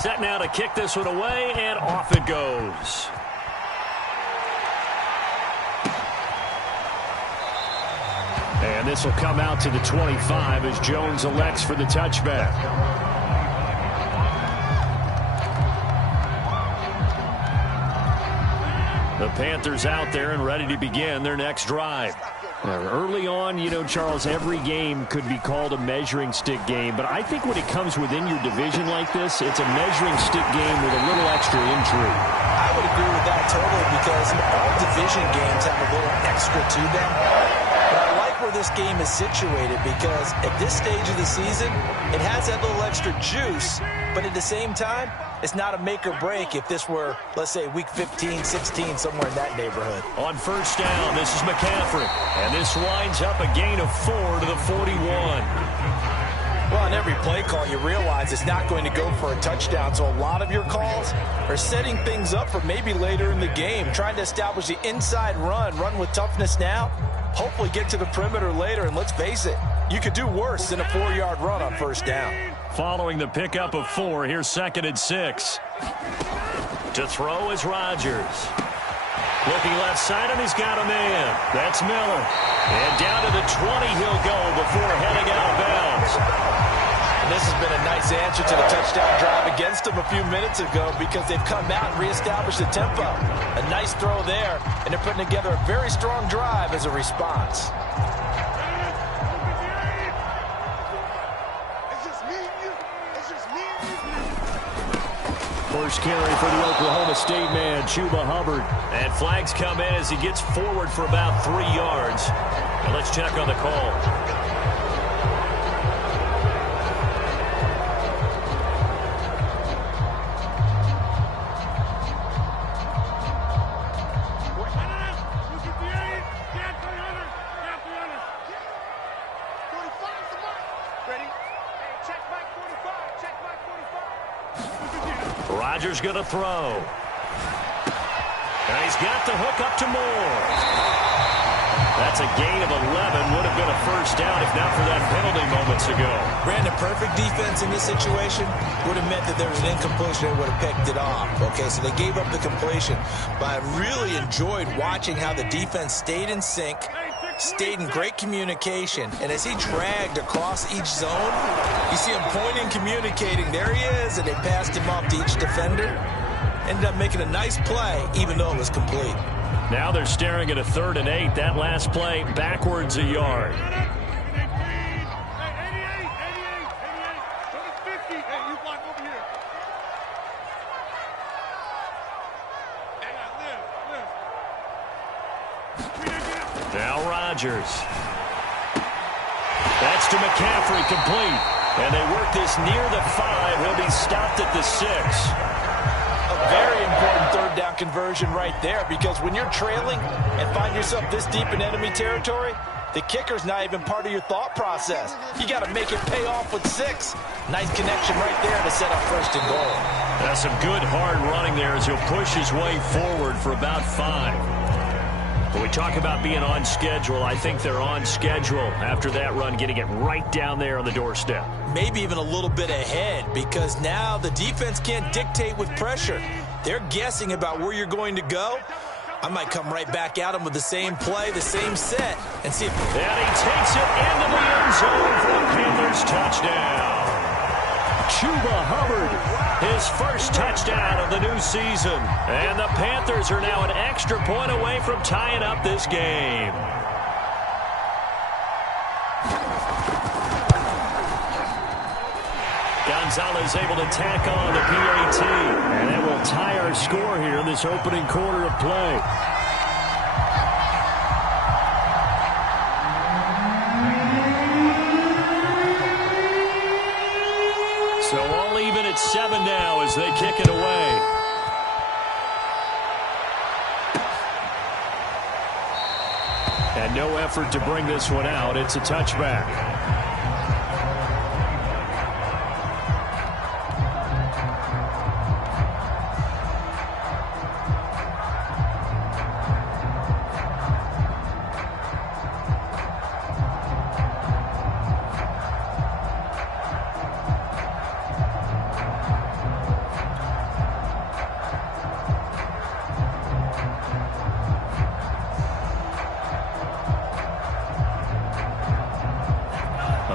Set now to kick this one away, and off it goes. And this will come out to the 25 as Jones elects for the touchback. The Panthers out there and ready to begin their next drive. Early on, you know, Charles, every game could be called a measuring stick game. But I think when it comes within your division like this, it's a measuring stick game with a little extra intrigue. I would agree with that totally because all division games have a little extra to them. But I like where this game is situated because at this stage of the season, it has that little extra juice. But at the same time, it's not a make or break if this were, let's say, week 15, 16, somewhere in that neighborhood. On first down, this is McCaffrey. And this winds up a gain of 4 to the 41. Well, on every play call, you realize it's not going to go for a touchdown. So a lot of your calls are setting things up for maybe later in the game, trying to establish the inside run with toughness now, hopefully get to the perimeter later. And let's face it, you could do worse than a 4-yard run on first down. Following the pickup of 4, here's 2nd and 6. To throw is Rodgers. Looking left side, and he's got a man. That's Miller. And down to the 20 he'll go before heading out of bounds. And this has been a nice answer to the touchdown drive against them a few minutes ago because they've come out and reestablished the tempo. A nice throw there, and they're putting together a very strong drive as a response. First carry for the Oklahoma State man, Chuba Hubbard. And flags come in as he gets forward for about 3 yards. And let's check on the call. Rodgers going to throw. And he's got the hook up to Moore. That's a gain of 11. Would have been a first down if not for that penalty moments ago. Brandon, perfect defense in this situation would have meant that there was an incompletion and would have picked it off. Okay, so they gave up the completion. But I really enjoyed watching how the defense stayed in sync, stayed in great communication, and as he dragged across each zone, you see him pointing, communicating. There he is, and they passed him off to each defender. Ended up making a nice play, even though it was complete. Now they're staring at a 3rd and 8. That last play backwards a yard. Now Rodgers. That's to McCaffrey, complete. And they work this near the 5. He'll be stopped at the 6. A very important 3rd down conversion right there because when you're trailing and find yourself this deep in enemy territory, the kicker's not even part of your thought process. You got to make it pay off with 6. Nice connection right there to set up 1st and goal. That's some good hard running there as he'll push his way forward for about 5. When we talk about being on schedule, I think they're on schedule after that run, getting it right down there on the doorstep. Maybe even a little bit ahead because now the defense can't dictate with pressure. They're guessing about where you're going to go. I might come right back at them with the same play, the same set, and see if... And he takes it into the end zone for a Panthers touchdown. Chuba Hubbard, his first touchdown of the new season. And the Panthers are now an extra point away from tying up this game. Gonzalez able to tack on the PAT. And it will tie our score here in this opening quarter of play. So all even at 7 now as they kick it away. And no effort to bring this one out. It's a touchback.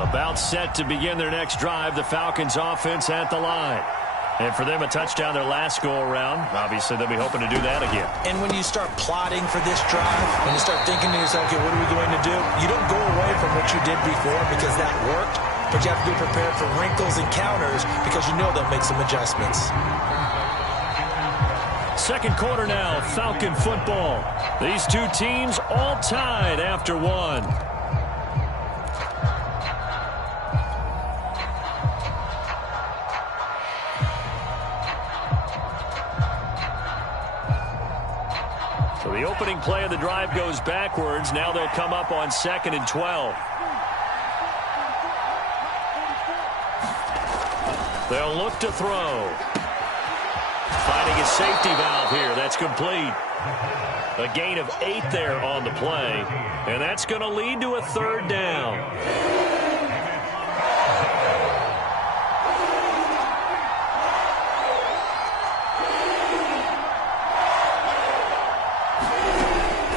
About set to begin their next drive, the Falcons offense at the line. And for them, a touchdown their last go-around. Obviously, they'll be hoping to do that again. And when you start plotting for this drive, when you start thinking to yourself, okay, what are we going to do? You don't go away from what you did before because that worked, but you have to be prepared for wrinkles and counters because you know they'll make some adjustments. Second quarter now, Falcon football. These two teams all tied after one. So the opening play of the drive goes backwards. Now they'll come up on 2nd and 12. They'll look to throw. Finding a safety valve here. That's complete. A gain of 8 there on the play. And that's going to lead to a 3rd down.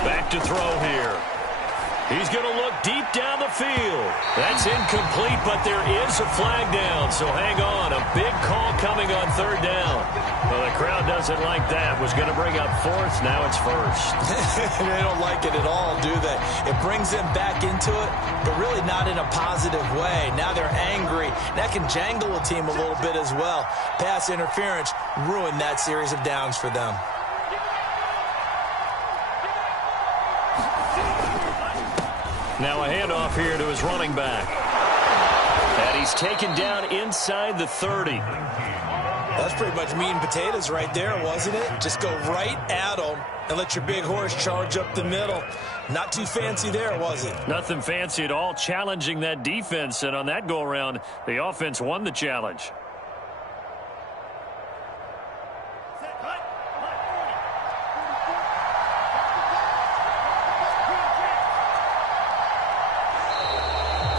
Back to throw here. He's going to look deep down the field. That's incomplete, but there is a flag down, so hang on. A big call coming on 3rd down. Well, the crowd doesn't like that. Was going to bring up 4th. Now it's 1st. They don't like it at all, do they? It brings them back into it, but really not in a positive way. Now they're angry. That can jangle a team a little bit as well. Pass interference ruined that series of downs for them. Now a handoff here to his running back. And he's taken down inside the 30. That's pretty much meat and potatoes right there, wasn't it? Just go right at them and let your big horse charge up the middle. Not too fancy there, was it? Nothing fancy at all, challenging that defense. And on that go-around, the offense won the challenge.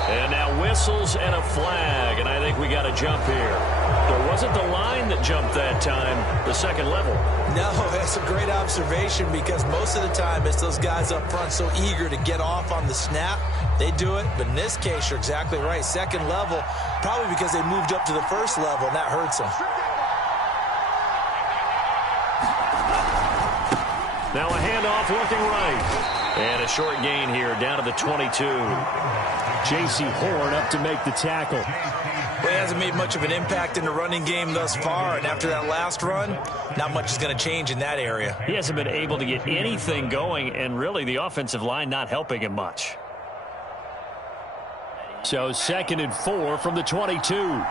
And now whistles and a flag, and I think we got a jump here. There wasn't the line that jumped that time, the second level. No, that's a great observation because most of the time it's those guys up front so eager to get off on the snap. They do it, but in this case, you're exactly right. Second level, probably because they moved up to the first level, and that hurts them. Now a handoff looking right. And a short gain here down to the 22. J.C. Horn up to make the tackle. Well, he hasn't made much of an impact in the running game thus far, and after that last run, not much is going to change in that area. He hasn't been able to get anything going, and really the offensive line not helping him much. So 2nd and 4 from the 22.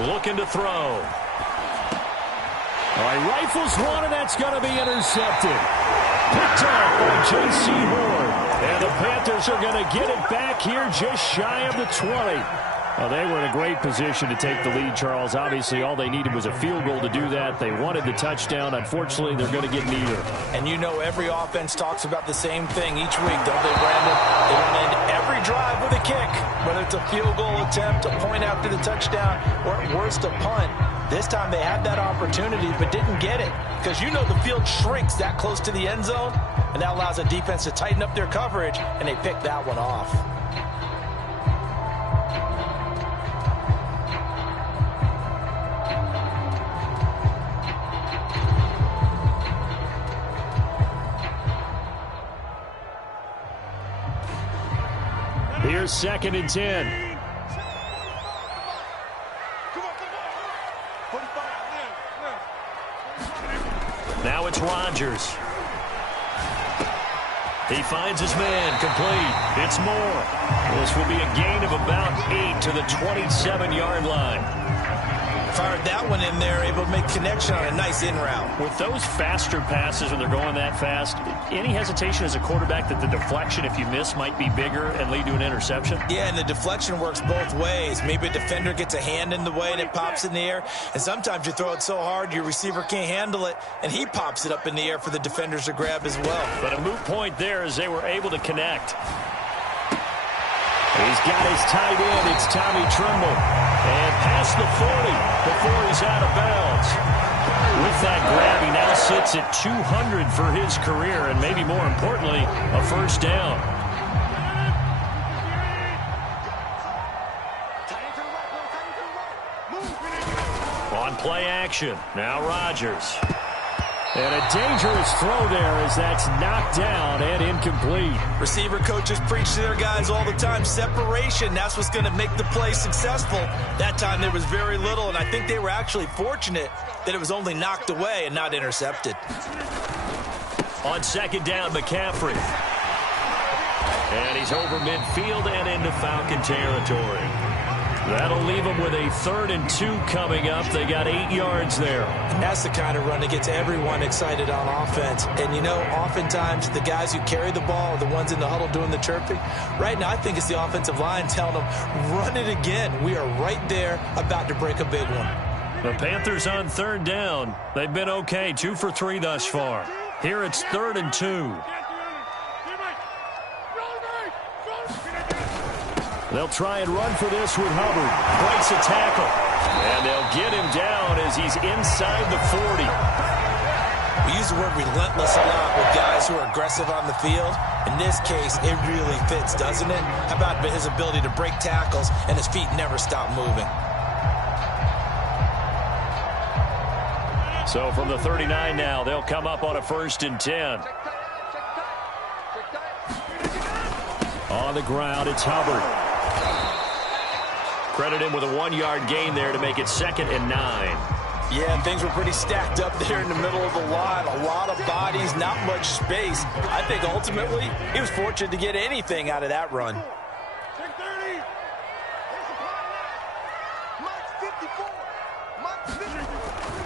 Looking to throw. All right, rifles one, and that's going to be intercepted. Picked off by J.C. Horn. And the Panthers are going to get it back here just shy of the 20. Well, they were in a great position to take the lead, Charles. Obviously, all they needed was a field goal to do that. They wanted the touchdown. Unfortunately, they're going to get neither. And you know every offense talks about the same thing each week, don't they, Brandon? They want to end every drive with a kick, whether it's a field goal attempt, a point after the touchdown, or at worst, a punt. This time they had that opportunity but didn't get it because you know the field shrinks that close to the end zone, and that allows the defense to tighten up their coverage, and they picked that one off. Here's 2nd and 10. Now it's Rodgers. He finds his man, complete. It's Moore. This will be a gain of about 8 to the 27-yard line. Fired that one in there, able to make connection on a nice in route. With those faster passes when they're going that fast, any hesitation as a quarterback that the deflection, if you miss, might be bigger and lead to an interception? Yeah, and the deflection works both ways. Maybe a defender gets a hand in the way and it pops in the air. And sometimes you throw it so hard your receiver can't handle it, and he pops it up in the air for the defenders to grab as well. But a moot point there as they were able to connect. He's got his tight end. It's Tommy Tremble. And past the 40 before he's out of bounds. With that grab, he now sits at 200 for his career, and maybe more importantly, a first down. On play action, now Rodgers. And a dangerous throw there as that's knocked down and incomplete. Receiver coaches preach to their guys all the time. Separation, that's what's going to make the play successful. That time there was very little, and I think they were actually fortunate that it was only knocked away and not intercepted. On second down, McCaffrey. And he's over midfield and into Falcon territory. That'll leave them with a 3rd and 2 coming up. They got 8 yards there. That's the kind of run that gets everyone excited on offense. And, you know, oftentimes the guys who carry the ball are the ones in the huddle doing the chirping. Right now, I think it's the offensive line telling them, run it again. We are right there about to break a big one. The Panthers on 3rd down. They've been okay, 2 for 3 thus far. Here it's 3rd and 2. They'll try and run for this with Hubbard. Breaks a tackle. And they'll get him down as he's inside the 40. We use the word relentless a lot with guys who are aggressive on the field. In this case, it really fits, doesn't it? How about his ability to break tackles and his feet never stop moving? So from the 39 now, they'll come up on a 1st and 10. On the ground, it's Hubbard. Credit him with a 1-yard gain there to make it 2nd and 9. Yeah, things were pretty stacked up there in the middle of the line. A lot of bodies, not much space. I think ultimately he was fortunate to get anything out of that run.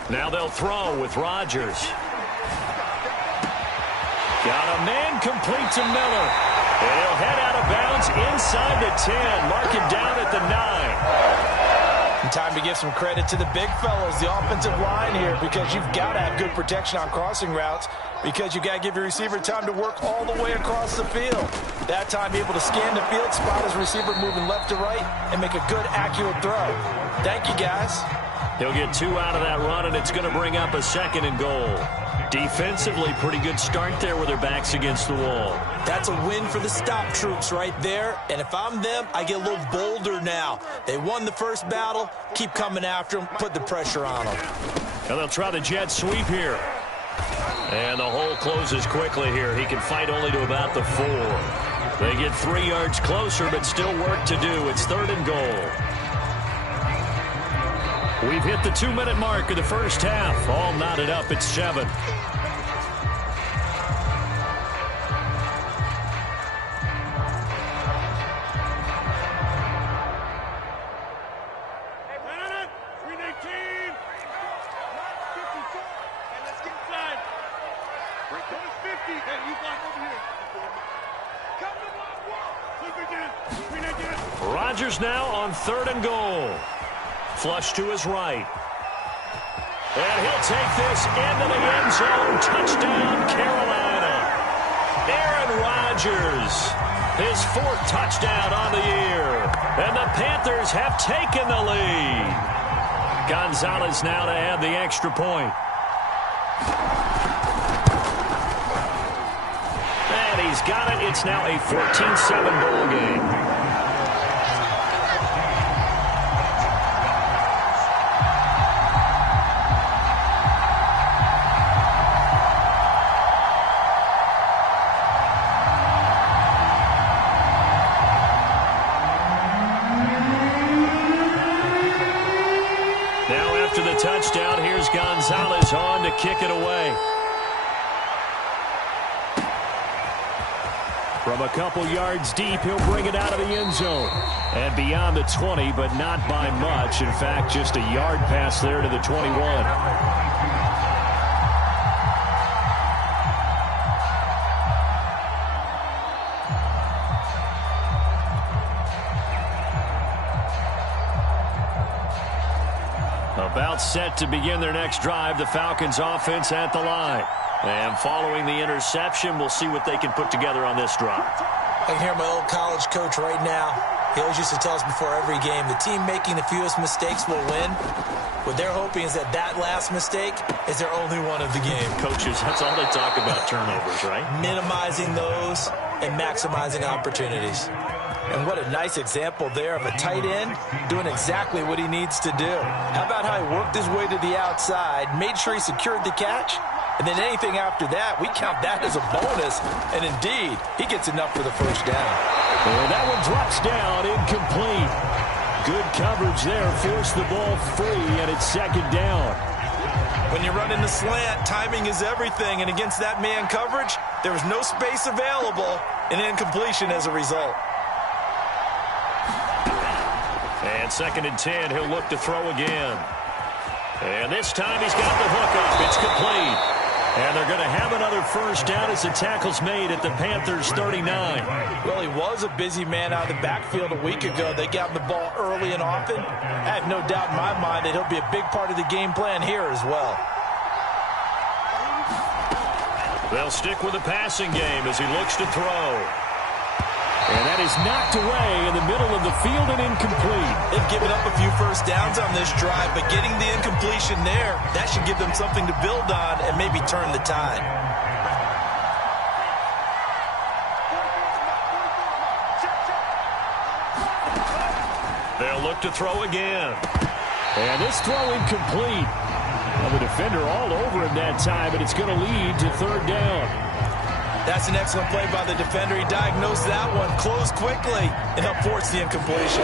Now they'll throw with Rodgers. Got a man complete to Miller. And he'll head out of bounds inside the 10. Mark him down at the 9. And time to give some credit to the big fellas, the offensive line here, because you've got to have good protection on crossing routes, because you've got to give your receiver time to work all the way across the field. That time able to scan the field, spot his receiver moving left to right, and make a good, accurate throw. Thank you, guys. He'll get 2 out of that run, and it's going to bring up a 2nd and goal. Defensively, pretty good start there with their backs against the wall. That's a win for the stop troops right there. And if I'm them, I get a little bolder now. They won the first battle. Keep coming after them. Put the pressure on them. And they'll try the jet sweep here. And the hole closes quickly here. He can fight only to about the 4. They get 3 yards closer, but still work to do. It's 3rd and goal. We've hit the 2-minute mark of the first half. All knotted up at 7. Rodgers now on 3rd and goal. Flush to his right. And he'll take this into the end zone. Touchdown, Carolina. Aaron Rodgers, his 4th touchdown on the year. And the Panthers have taken the lead. Gonzalez now to add the extra point. And he's got it. It's now a 14-7 ball game. After the touchdown, here's Gonzalez on to kick it away. From a couple yards deep, he'll bring it out of the end zone. And beyond the 20, but not by much. In fact, just a yard pass there to the 21. About set to begin their next drive, the Falcons offense at the line. And following the interception, we'll see what they can put together on this drive. I can hear my old college coach right now. He always used to tell us before every game, the team making the fewest mistakes will win. What they're hoping is that last mistake is their only one of the game. Coaches, that's all they talk about, turnovers, right? Minimizing those and maximizing opportunities. And what a nice example there of a tight end doing exactly what he needs to do. How about how he worked his way to the outside, made sure he secured the catch, and then anything after that, we count that as a bonus. And indeed, he gets enough for the first down. And that one drops down, incomplete. Good coverage there, forced the ball free, and it's second down. When you run in the slant, timing is everything, and against that man coverage, there was no space available, and incompletion as a result. And second and 10, he'll look to throw again. And this time he's got the hook up. It's complete. And they're going to have another first down as the tackle's made at the Panthers' 39. Well, he was a busy man out of the backfield a week ago. They got him the ball early and often. I have no doubt in my mind that he'll be a big part of the game plan here as well. They'll stick with the passing game as he looks to throw. And that is knocked away in the middle of the field and incomplete. They've given up a few first downs on this drive, but getting the incompletion there, that should give them something to build on and maybe turn the tide. They'll look to throw again. And this throw incomplete. Well, the defender all over him that time, and it's going to lead to third down. That's an excellent play by the defender. He diagnosed that one, closed quickly, and helped force the incompletion.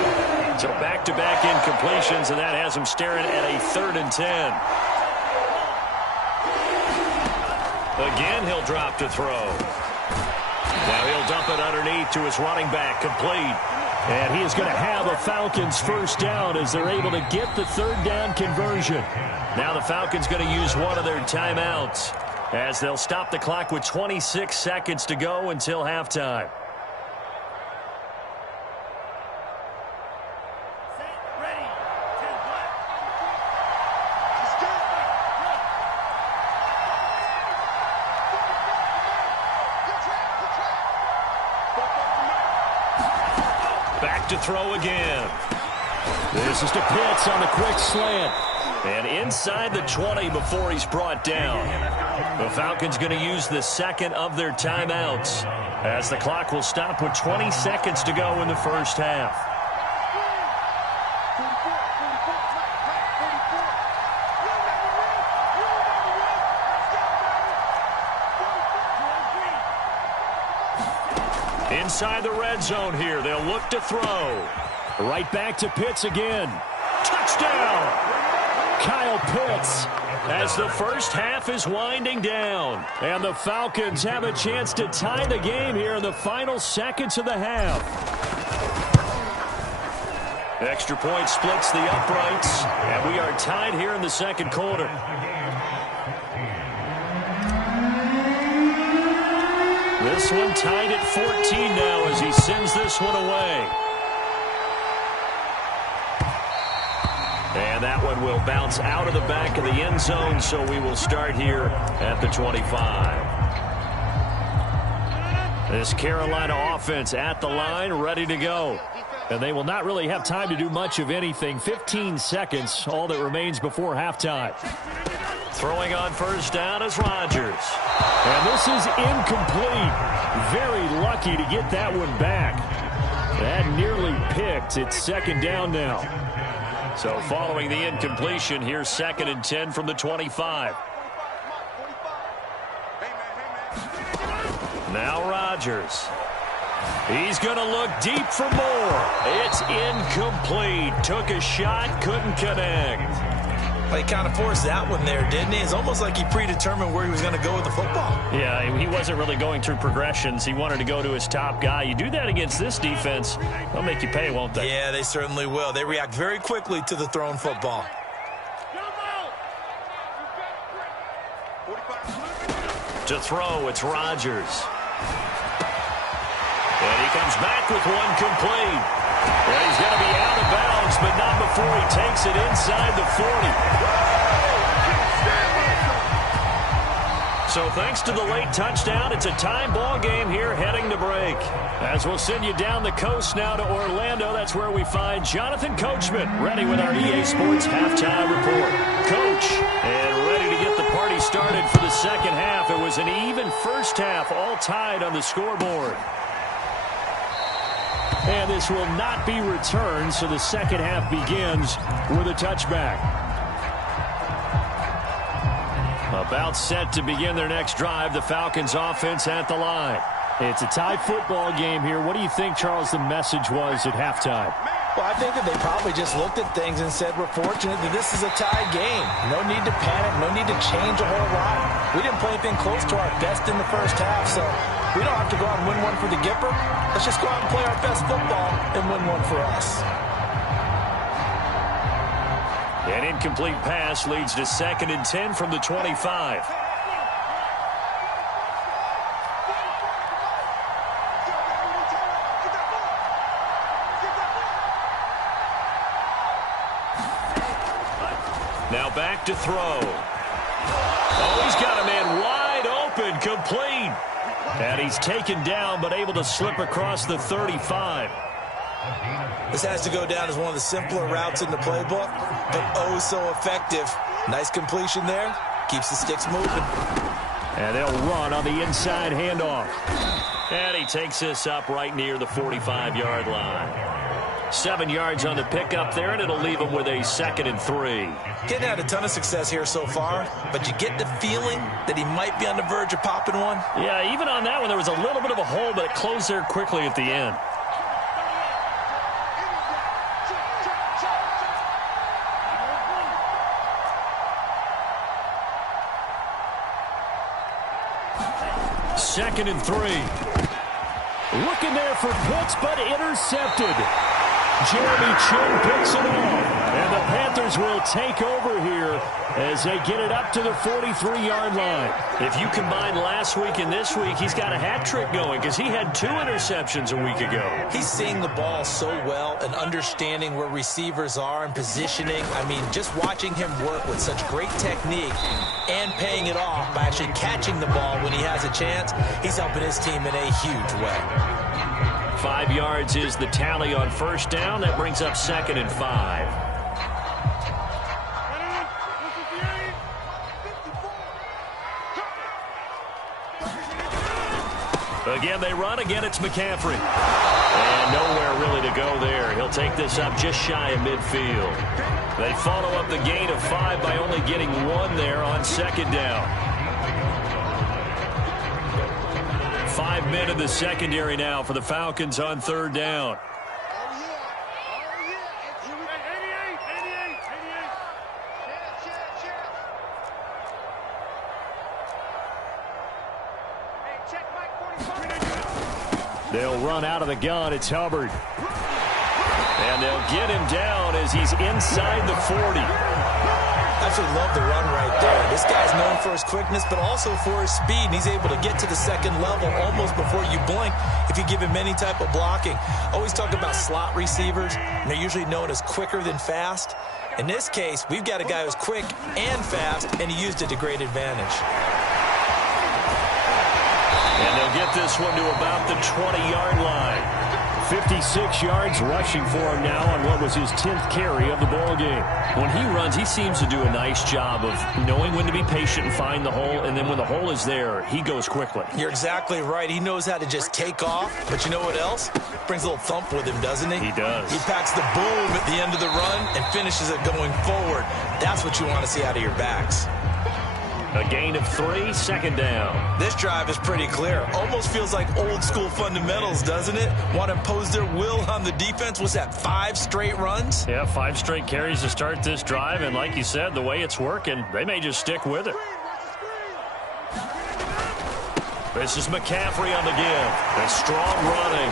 So back-to-back incompletions, and that has him staring at a 3rd and 10. Again, he'll drop to throw. Now he'll dump it underneath to his running back, complete. And he is going to have a Falcons first down as they're able to get the third down conversion. Now the Falcons going to use one of their timeouts, as they'll stop the clock with 26 seconds to go until halftime. Back to throw again. This is to Pitts on the quick slant. And inside the 20 before he's brought down. The Falcons going to use the second of their timeouts, as the clock will stop with 20 seconds to go in the first half. Inside the red zone here, they'll look to throw. Right back to Pitts again. Touchdown! Kyle Pitts, as the first half is winding down. And the Falcons have a chance to tie the game here in the final seconds of the half. Extra point splits the uprights, and we are tied here in the second quarter. This one tied at 14 now as he sends this one away. And that one will bounce out of the back of the end zone, so we will start here at the 25. This Carolina offense at the line, ready to go. And they will not really have time to do much of anything. 15 seconds, all that remains before halftime. Throwing on first down is Rodgers. And this is incomplete. Very lucky to get that one back. That nearly picked. It's second down now. So following the incompletion, here's 2nd and 10 from the 25. Now Rodgers. He's going to look deep for more. It's incomplete. Took a shot, couldn't connect. Well, he kind of forced that one there, didn't he? It's almost like he predetermined where he was going to go with the football. Yeah, he wasn't really going through progressions. He wanted to go to his top guy. You do that against this defense, they'll make you pay, won't they? Yeah, they certainly will. They react very quickly to the thrown football. To throw, it's Rodgers. And he comes back with one complete. And he's going to be out of bounds, but not before he takes it inside the 40. So So thanks to the late touchdown, it's a tie ball game here heading to break. As we'll send you down the coast now to Orlando, that's where we find Jonathan Coachman ready with our EA Sports halftime report. Coach, and ready to get the party started for the second half. It was an even first half, all tied on the scoreboard. And this will not be returned, so the second half begins with a touchback. About set to begin their next drive, the Falcons offense at the line. It's a tie football game here. What do you think, Charles, the message was at halftime? Well, I think that they probably just looked at things and said, we're fortunate that this is a tie game. No need to panic, no need to change a whole lot. We didn't play anything close to our best in the first half, so we don't have to go out and win one for the Gipper. Let's just go out and play our best football and win one for us. An incomplete pass leads to 2nd and 10 from the 25. Now back to throw. Oh, he's got a man wide open, complete. And he's taken down, but able to slip across the 35. This has to go down as one of the simpler routes in the playbook, but oh so effective. Nice completion there. Keeps the sticks moving. And they'll run on the inside handoff. And he takes this up right near the 45-yard line. 7 yards on the pickup there, and it'll leave him with a 2nd and 3. Getting had a ton of success here so far, but you get the feeling that he might be on the verge of popping one. Yeah, even on that one, there was a little bit of a hole, but it closed there quickly at the end. Second and 3. Looking there for Pitts, but intercepted. Jeremy Chin picks it off. And the Panthers will take over here as they get it up to the 43-yard line. If you combine last week and this week, he's got a hat trick going because he had 2 interceptions a week ago. He's seeing the ball so well and understanding where receivers are and positioning. I mean, just watching him work with such great technique and paying it off by actually catching the ball when he has a chance, he's helping his team in a huge way. 5 yards is the tally on first down. That brings up 2nd and 5. Again, they run. Again, it's McCaffrey. And nowhere really to go there. He'll take this up just shy of midfield. They follow up the gain of 5 by only getting 1 there on 2nd down. 5 men in the secondary now for the Falcons on 3rd down. They'll run out of the gun. It's Hubbard. And they'll get him down as he's inside the 40. Absolutely love the run right there. This guy's known for his quickness, but also for his speed. And he's able to get to the 2nd level almost before you blink if you give him any type of blocking. Always talk about slot receivers, and they're usually known as quicker than fast. In this case, we've got a guy who's quick and fast, and he used it to great advantage. And they'll get this one to about the 20-yard line. 56 yards rushing for him now on what was his 10th carry of the ball game. When he runs, he seems to do a nice job of knowing when to be patient and find the hole, and then when the hole is there, he goes quickly. You're exactly right. He knows how to just take off, but you know what else? Brings a little thump with him, doesn't he? He does. He packs the boom at the end of the run and finishes it going forward. That's what you want to see out of your backs. A gain of 3, 2nd down. This drive is pretty clear. Almost feels like old school fundamentals, doesn't it? Want to impose their will on the defense. Was that 5 straight runs? Yeah, 5 straight carries to start this drive. And like you said, the way it's working, they may just stick with it. This is McCaffrey on the give. That's strong running.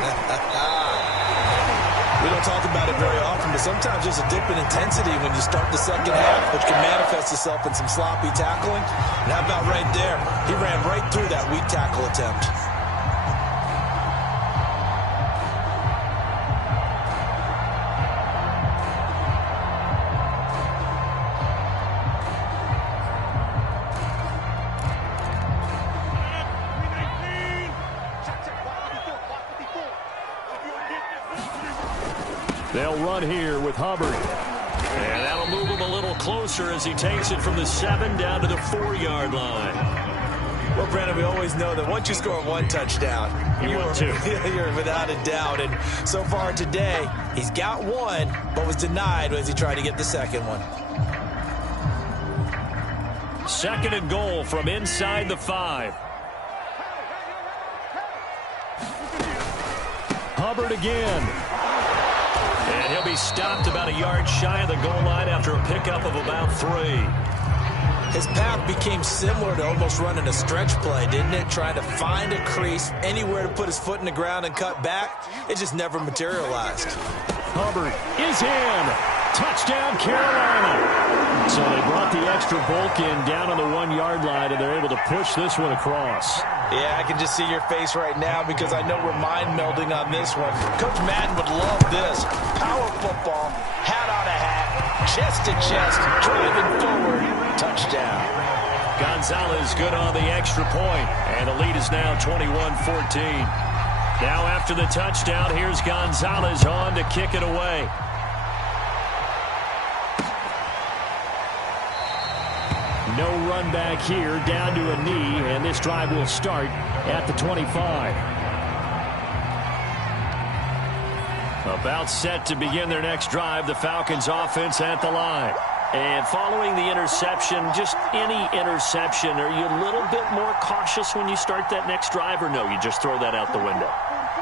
We don't talk about it very often, but sometimes there's a dip in intensity when you start the second half, which can manifest itself in some sloppy tackling. And how about right there? He ran right through that weak tackle attempt. They'll run here with Hubbard. And that'll move him a little closer as he takes it from the 7 down to the 4-yard line. Well, Brandon, we always know that once you score one touchdown, you're without a doubt. And so far today, he's got one, but was denied as he tried to get the second one. 2nd and goal from inside the 5. Hubbard again. And he'll be stopped about a yard shy of the goal line after a pickup of about 3. His path became similar to almost running a stretch play, didn't it? Trying to find a crease, anywhere to put his foot in the ground and cut back. It just never materialized. Hubbard is in. Touchdown, Carolina. So they brought the extra bulk in down on the 1-yard line, and they're able to push this one across. Yeah, I can just see your face right now because I know we're mind-melding on this one. Coach Madden would love this. Power football, hat on a hat, chest to chest, driving forward, touchdown. Gonzalez good on the extra point, and the lead is now 21-14. Now after the touchdown, here's Gonzalez on to kick it away. No run back here, down to a knee, and this drive will start at the 25. About set to begin their next drive, the Falcons offense at the line. And following the interception, just any interception, are you a little bit more cautious when you start that next drive, or no, you just throw that out the window?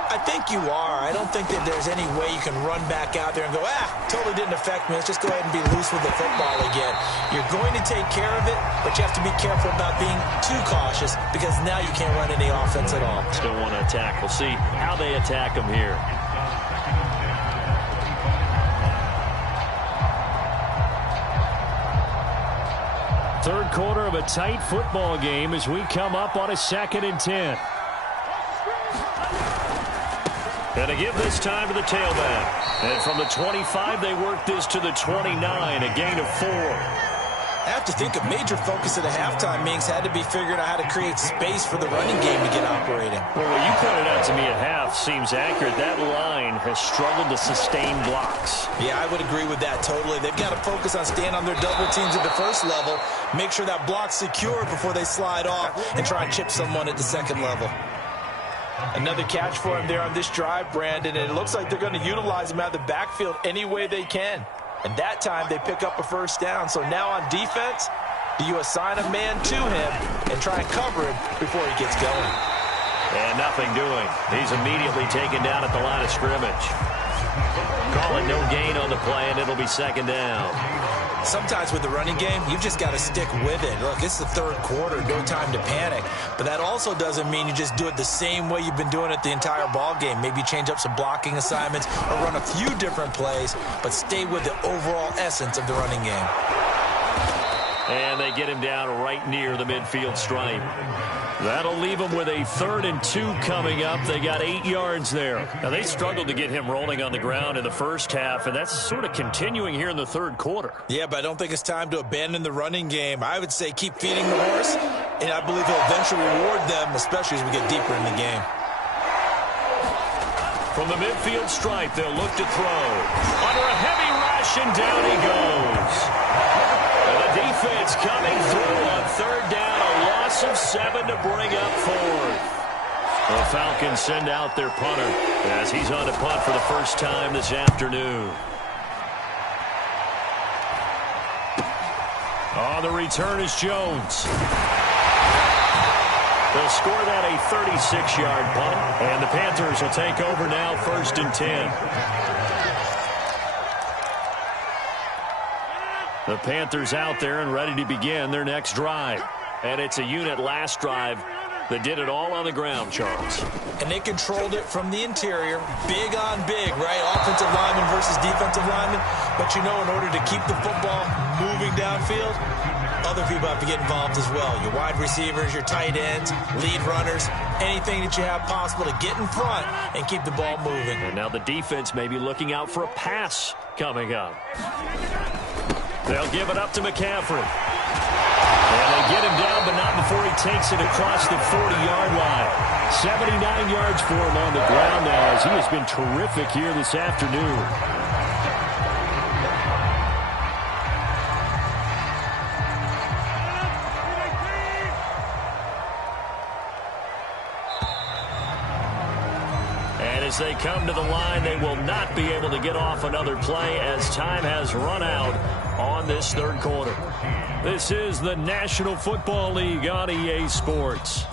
I think you are. I don't think that there's any way you can run back out there and go, totally didn't affect me. Let's just go ahead and be loose with the football again. You're going to take care of it, but you have to be careful about being too cautious because now you can't run any offense at all. Still want to attack. We'll see how they attack them here. Third quarter of a tight football game as we come up on a 2nd and 10. And to give this time to the tailback. And from the 25, they work this to the 29, a gain of 4. I have to think a major focus of the halftime meetings had to be figuring out how to create space for the running game to get operating. Well, what you pointed out to me at half seems accurate. That line has struggled to sustain blocks. Yeah, I would agree with that totally. They've got to focus on staying on their double teams at the first level, make sure that block's secure before they slide off, and try and chip someone at the second level. Another catch for him there on this drive, Brandon, and it looks like they're going to utilize him out of the backfield any way they can. And that time they pick up a first down. So now on defense, do you assign a man to him and try and cover him before he gets going? And nothing doing. He's immediately taken down at the line of scrimmage. Call it no gain on the play, and it'll be 2nd down. Sometimes with the running game, you've just got to stick with it. Look, it's the third quarter, no time to panic. But that also doesn't mean you just do it the same way you've been doing it the entire ball game. Maybe change up some blocking assignments or run a few different plays, but stay with the overall essence of the running game. And they get him down right near the midfield stripe. That'll leave them with a 3rd and 2 coming up. They got 8 yards there. Now, they struggled to get him rolling on the ground in the first half, and that's sort of continuing here in the third quarter. Yeah, but I don't think it's time to abandon the running game. I would say keep feeding the horse, and I believe he'll eventually reward them, especially as we get deeper in the game. From the midfield stripe, they'll look to throw. Under a heavy rush, and down he goes. And the defense coming through on 3rd down. A loss of 7 to bring up 4th. The Falcons send out their punter as he's on to punt for the first time this afternoon. On the return is Jones. They'll score that a 36-yard punt, and the Panthers will take over now 1st and 10. The Panthers out there and ready to begin their next drive. And it's a unit last drive that did it all on the ground, Charles. And they controlled it from the interior, big on big, right? Offensive lineman versus defensive lineman. But, you know, in order to keep the football moving downfield, other people have to get involved as well. Your wide receivers, your tight ends, lead runners, anything that you have possible to get in front and keep the ball moving. And now the defense may be looking out for a pass coming up. They'll give it up to McCaffrey. And they get him down, but not before he takes it across the 40-yard line. 79 yards for him on the ground now, as he has been terrific here this afternoon. as they come to the line. They will not be able to get off another play as time has run out on this third quarter. This is the National Football League on EA Sports.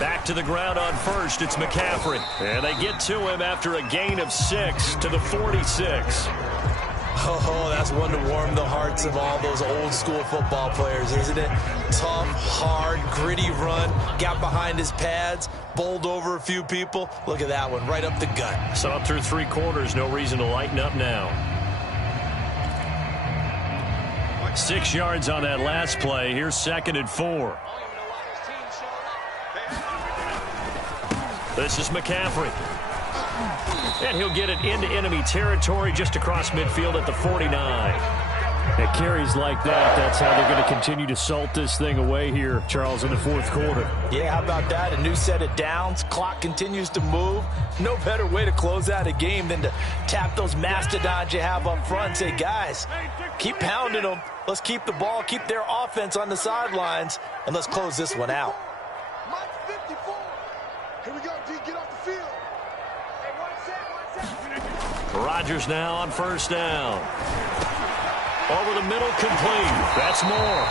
Back to the ground on first, it's McCaffrey. And they get to him after a gain of 6 to the 46. Oh, that's one to warm the hearts of all those old-school football players, isn't it? Tough, hard, gritty run, got behind his pads, bowled over a few people. Look at that one, right up the gut. So up through 3 quarters, no reason to lighten up now. 6 yards on that last play. Here's 2nd and 4. This is McCaffrey. And he'll get it into enemy territory just across midfield at the 49. At carries like that, that's how they're going to continue to salt this thing away here, Charles, in the fourth quarter. Yeah, how about that? A new set of downs. Clock continues to move. No better way to close out a game than to tap those mastodons you have up front and say, guys, keep pounding them. Let's keep the ball, keep their offense on the sidelines, and let's close this one out. Here we go, D, get off the field. Hey, one set. Rodgers now on first down. Over the middle, complete. That's Moore.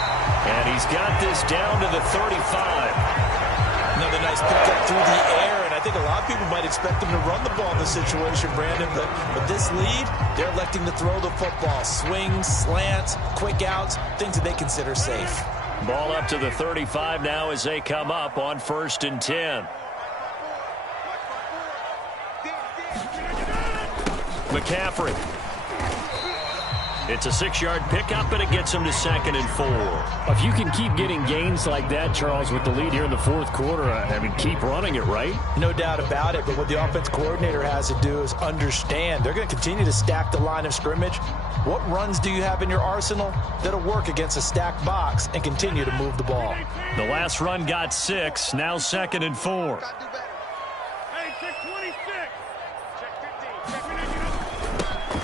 And he's got this down to the 35. Another nice pickup through the air, and I think a lot of people might expect them to run the ball in this situation, Brandon, but with this lead, they're electing to throw the football. Swings, slants, quick outs, things that they consider safe. Ball up to the 35 now as they come up on 1st and 10. McCaffrey. It's a 6-yard pickup, and it gets him to 2nd and 4. If you can keep getting gains like that, Charles, with the lead here in the fourth quarter, I mean, keep running it, right? No doubt about it, but what the offense coordinator has to do is understand. They're going to continue to stack the line of scrimmage. What runs do you have in your arsenal that'll work against a stacked box and continue to move the ball? The last run got 6, now 2nd and 4.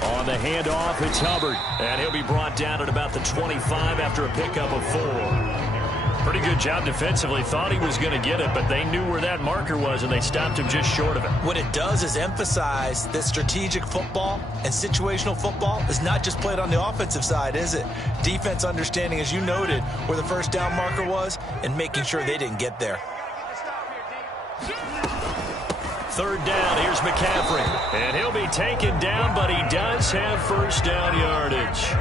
On the handoff, it's Hubbard. And he'll be brought down at about the 25 after a pickup of 4. Pretty good job defensively. Thought he was going to get it, but they knew where that marker was, and they stopped him just short of it. What it does is emphasize that strategic football and situational football is not just played on the offensive side, is it? Defense understanding, as you noted, where the first down marker was and making sure they didn't get there. 3rd down, here's McCaffrey. And he'll be taken down, but he does have first down yardage.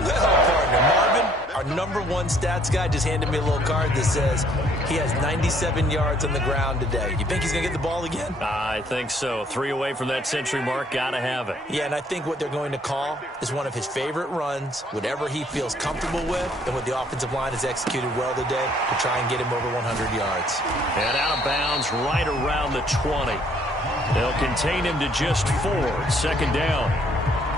Well, partner, Marvin, our #1 stats guy, just handed me a little card that says he has 97 yards on the ground today. You think he's going to get the ball again? I think so. 3 away from that century mark. Got to have it. Yeah, and I think what they're going to call is one of his favorite runs, whatever he feels comfortable with, and what the offensive line has executed well today to try and get him over 100 yards. And out of bounds right around the 20. They'll contain him to just 4. 2nd down.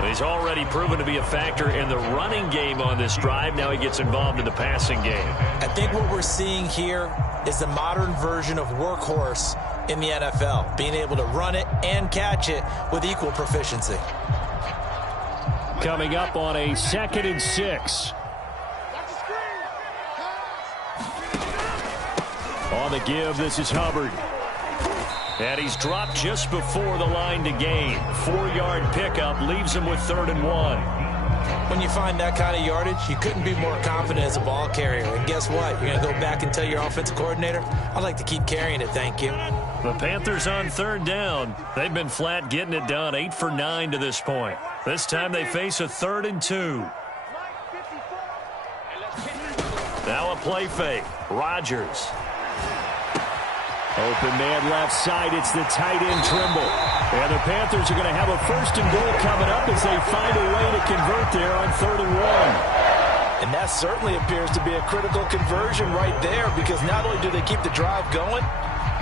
He's already proven to be a factor in the running game on this drive. Now he gets involved in the passing game. I think what we're seeing here is the modern version of workhorse in the NFL, being able to run it and catch it with equal proficiency. Coming up on a 2nd and 6. On the give, this is Hubbard. And he's dropped just before the line to gain. 4-yard pickup leaves him with 3rd and 1. When you find that kind of yardage, you couldn't be more confident as a ball carrier. And guess what? You're going to go back and tell your offensive coordinator, I'd like to keep carrying it, thank you. The Panthers on 3rd down. They've been flat getting it done, 8 for 9 to this point. This time they face a 3rd and 2. Now a play fake. Rodgers. Open man left side. It's the tight end Trimble. And the Panthers are going to have a 1st and goal coming up as they find a way to convert there on 3rd and 1. And that certainly appears to be a critical conversion right there, because not only do they keep the drive going,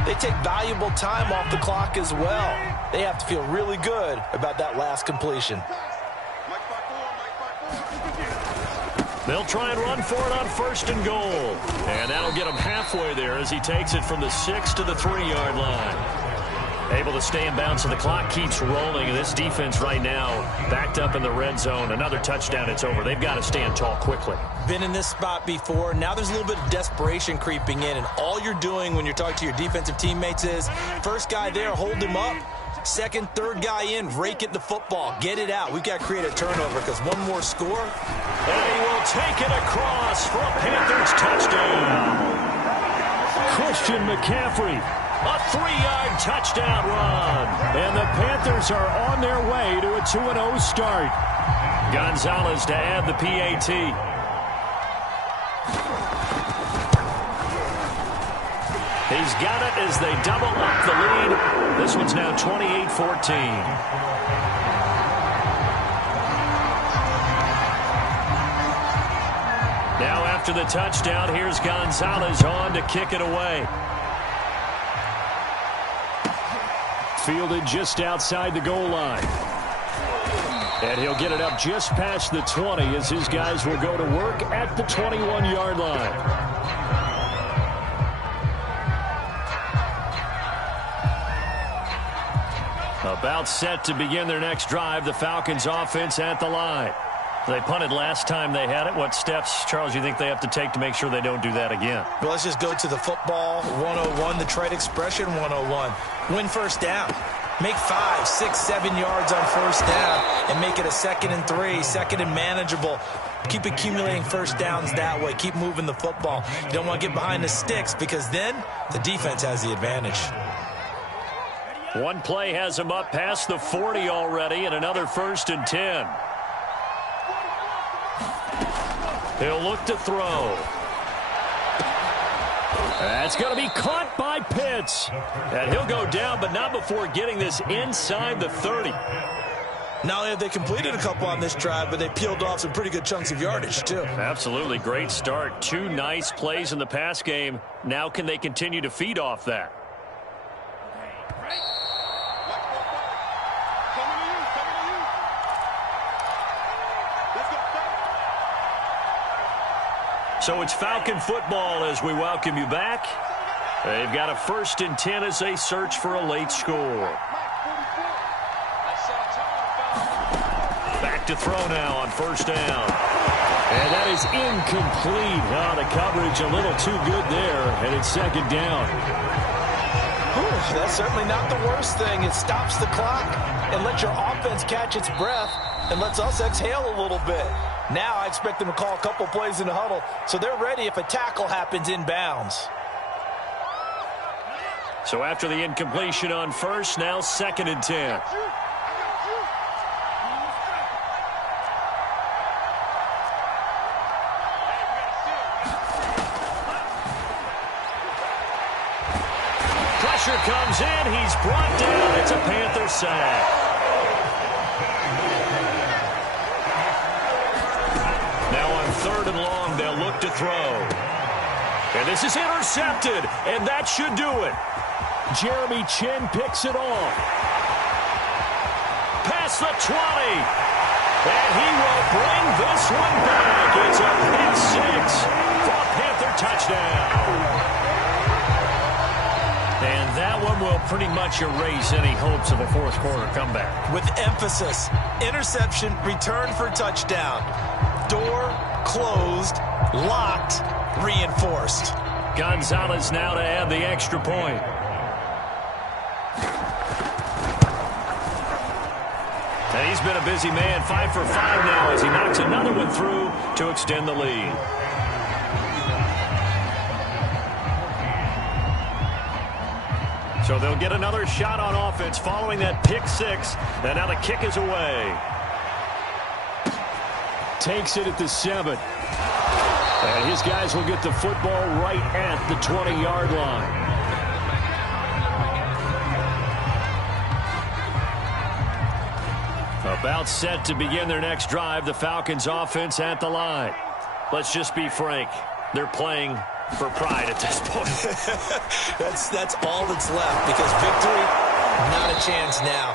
they take valuable time off the clock as well. They have to feel really good about that last completion. They'll try and run for it on 1st and goal. And that'll get him halfway there as he takes it from the 6 to the 3-yard line. Able to stay in bounds, so the clock keeps rolling. This defense right now backed up in the red zone. Another touchdown, it's over. They've got to stand tall quickly. Been in this spot before. Now there's a little bit of desperation creeping in, and all you're doing when you're talking to your defensive teammates is first guy there, hold him up. Second, third guy in, rake it the football. Get it out. We've got to create a turnover because one more score. And he will take it across for a Panthers touchdown. Christian McCaffrey. A 3-yard touchdown run. And the Panthers are on their way to a 2-0 start. Gonzalez to add the PAT. He's got it as they double up the lead. This one's now 28-14. Now after the touchdown, here's Gonzalez on to kick it away. Fielded just outside the goal line. And he'll get it up just past the 20 as his guys will go to work at the 21-yard line. About set to begin their next drive, the Falcons offense at the line. They punted last time they had it. What steps, Charles, you think they have to take to make sure they don't do that again? Well, let's just go to the football 101, the trite expression 101. Win first down. Make 5, 6, 7 yards on first down and make it a 2nd and 3, 2nd and manageable. Keep accumulating first downs that way. Keep moving the football. You don't want to get behind the sticks because then the defense has the advantage. One play has him up past the 40 already and another 1st and 10. He'll look to throw. That's going to be caught by Pitts. And he'll go down, but not before getting this inside the 30. Not only have they completed a couple on this drive, but they peeled off some pretty good chunks of yardage, too. Absolutely. Great start. 2 nice plays in the pass game. Now can they continue to feed off that? So it's Falcon football as we welcome you back. They've got a 1st and 10 as they search for a late score. Back to throw now on 1st down. And that is incomplete. Oh, the coverage a little too good there, and it's 2nd down. Whew, that's certainly not the worst thing. It stops the clock and lets your offense catch its breath and lets us exhale a little bit. Now I expect them to call a couple plays in the huddle, so they're ready if a tackle happens inbounds. So after the incompletion on 1st, now 2nd and 10. Pressure comes in. He's brought down. It's a Panther sack. Now on 3rd and long, they'll look to throw. And this is intercepted, and that should do it. Jeremy Chin picks it off. Past the 20. And he will bring this one back. It's a pick 6 for a Panther touchdown. And that one will pretty much erase any hopes of a 4th quarter comeback. With emphasis, interception, return for touchdown. Door closed, locked, reinforced. Gonzalez now to add the extra point. And he's been a busy man, 5 for 5 now as he knocks another one through to extend the lead. So they'll get another shot on offense following that pick 6. And now the kick is away. Takes it at the 7. And his guys will get the football right at the 20-yard line. About set to begin their next drive, the Falcons offense at the line. Let's just be frank. They're playing for pride at this point. That's all that's left because victory, not a chance now.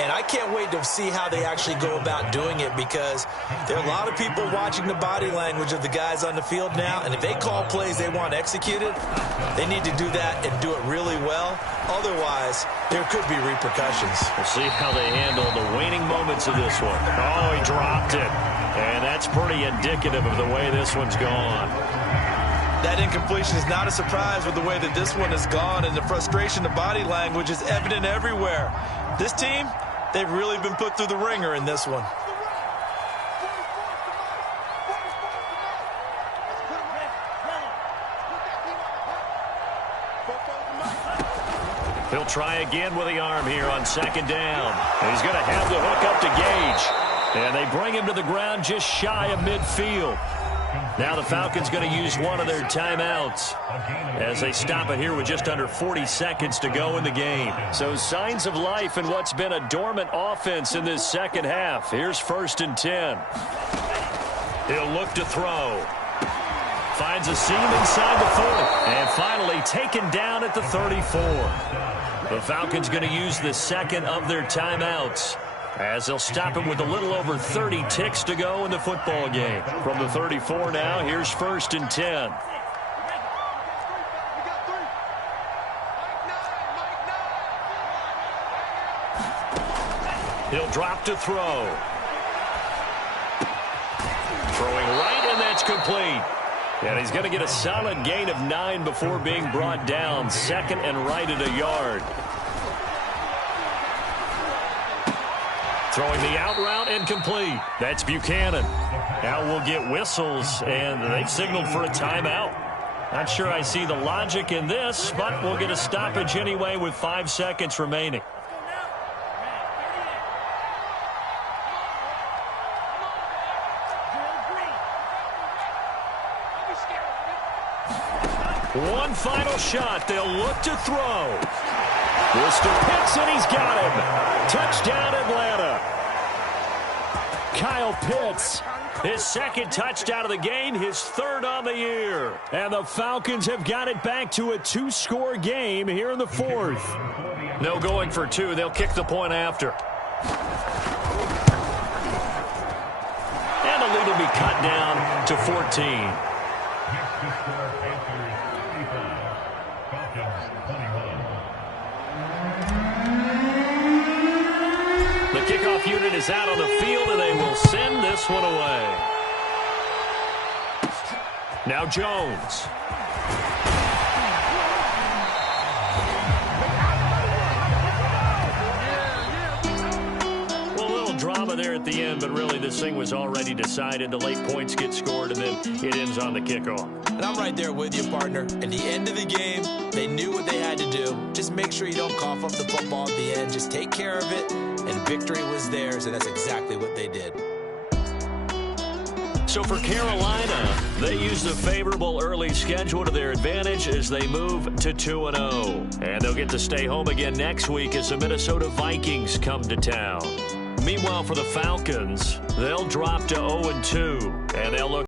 And I can't wait to see how they actually go about doing it, because there are a lot of people watching the body language of the guys on the field now, and if they call plays they want executed, they need to do that and do it really well. Otherwise, there could be repercussions. We'll see how they handle the waning moments of this one. Oh, he dropped it. And that's pretty indicative of the way this one's gone. That incompletion is not a surprise with the way that this one has gone, and the frustration, the body language is evident everywhere. This team, they've really been put through the ringer in this one. He'll try again with the arm here on second down. He's going to have the hook up to Gage. And they bring him to the ground just shy of midfield. Now the Falcons going to use one of their timeouts as they stop it here with just under 40 seconds to go in the game. So signs of life in what's been a dormant offense in this second half. Here's 1st and 10. He'll look to throw. Finds a seam inside the 40. And finally taken down at the 34. The Falcons going to use the second of their timeouts as they'll stop him with a little over 30 ticks to go in the football game. From the 34 now, here's 1st and 10. He'll drop to throw. Throwing right, and that's complete. And he's going to get a solid gain of 9 before being brought down. 2nd and right at a yard. Throwing the out route, incomplete. That's Buchanan. Now we'll get whistles, and they've signaled for a timeout. Not sure I see the logic in this, but we'll get a stoppage anyway with 5 seconds remaining. One final shot. They'll look to throw. This to Pitts, and he's got him. Touchdown, Atlanta. Kyle Pitts, his 2nd touchdown of the game, his 3rd on the year. And the Falcons have got it back to a 2-score game here in the 4th. No going for 2. They'll kick the point after. And the lead will be cut down to 14. The kickoff unit is out on the field, and they will send this one away. Now Jones. Well, a little drama there at the end, but really this thing was already decided. The late points get scored, and then it ends on the kickoff. And I'm right there with you, partner. At the end of the game, they knew what they had to do. Just make sure you don't cough up the football at the end. Just take care of it, and victory was theirs, and that's exactly what they did. So for Carolina, they use the favorable early schedule to their advantage as they move to 2-0. And they'll get to stay home again next week as the Minnesota Vikings come to town. Meanwhile, for the Falcons, they'll drop to 0-2, and they'll look